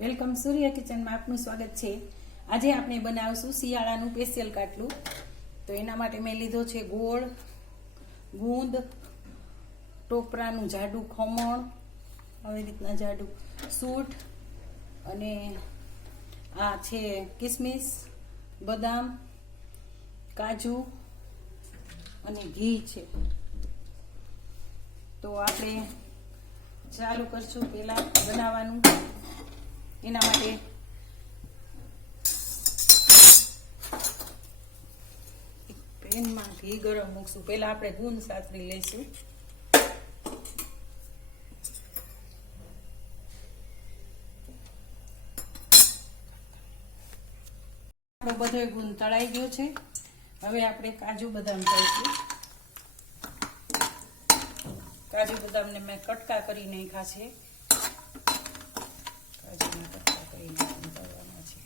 Welcome સૂર્ય કિચનમાં આપનું સ્વાગત છે। આજે આપણે બનાવશું શિયાળાનું સ્પેશિયલ કાટલું। તો એના માટે મેં લીધો છે ગોળ, ગુંદ, ટોપરાનું જાડું ખમણ, આવી રીતના જાડું સૂંઠ, અને આ છે કિસમિસ, બદામ, કાજુ અને ઘી છે। તો આપણે ચાલુ કરશું પહેલા બનાવવાનું। એના માટે પેનમાં ઘી ગરમ મૂકશું। પહેલા આપણે ગુંદ સાતરી લઈશું। આપણો બધો ગુંદ તળાઈ ગયો છે। હવે આપણે કાજુ બદામ લઈશું। કાજુ બદામને મેં કટકા કરી નાખ્યા છે। કાજુને કટકા કરી નાખવાના છે।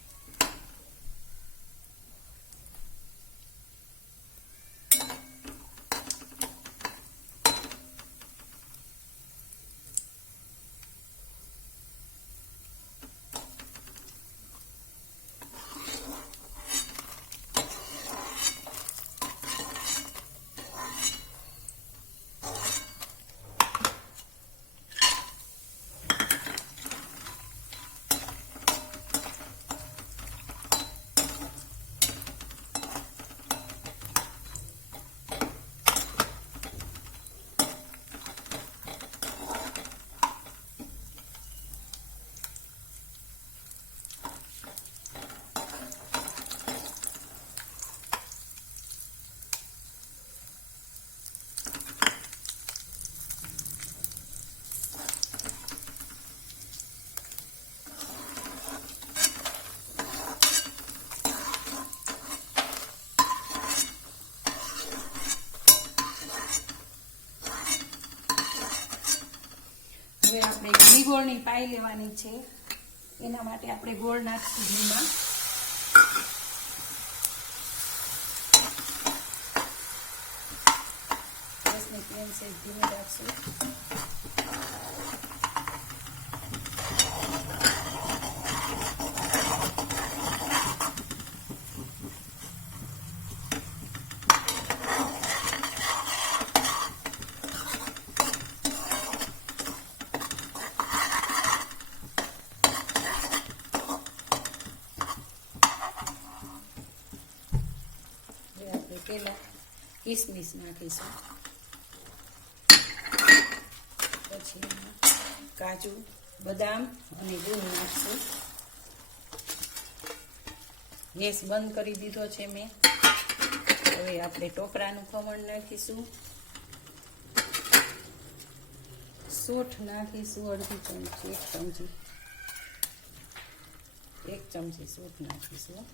હવે આપણે ઘી ગોળની પાઈ લેવાની છે। એના માટે આપણે ગોળ નાખશું ઘીમાં। ગેસની ફ્લેમ છે ધીમી રાખશું। પહેલા કિસમિસ નાખીશું, પછી કાજુ બદામ અને ગુંદ નાખશું। ગેસ બંધ કરી દીધો છે મેં। હવે આપણે ટોપરાનું ખમણ નાખીશું, સૂંઠ નાખીશું અડધી ચમચી, એક ચમચી સૂંઠ નાખીશું।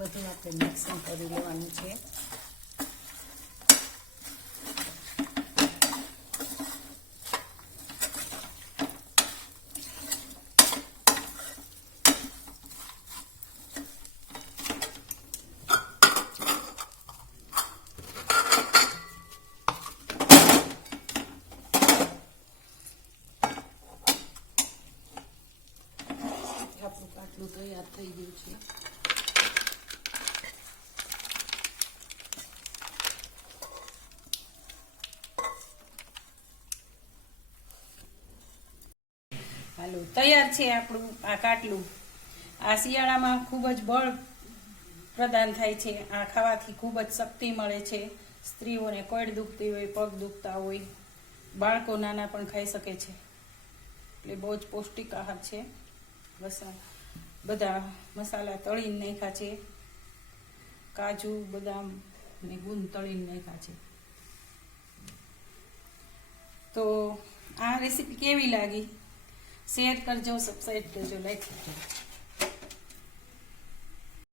બધું આપણે મિક્સિંગ કરી લેવાનું છે। આપણું કાટલું તૈયાર થઈ ગયું છે। હાલો, તૈયાર છે આપણું આ કાટલું। આ શિયાળામાં ખૂબ જ બળ પ્રદાન થાય છે। આ ખાવાથી ખૂબ જ શક્તિ મળે છે। સ્ત્રીઓને કોડ દુખતી હોય, પગ દુખતા હોય, બાળકો નાના પણ ખાઈ શકે છે। એટલે બહુ જ પૌષ્ટિક આહાર છે। બધા મસાલા તળીને નાખ્યા છે, કાજુ બદામ ને ગુંદ તળીને નાખ્યા છે। તો આ રેસીપી કેવી લાગી શેર કરજો, સબસ્ક્રાઈબ કરજો, લાઈક કરજો।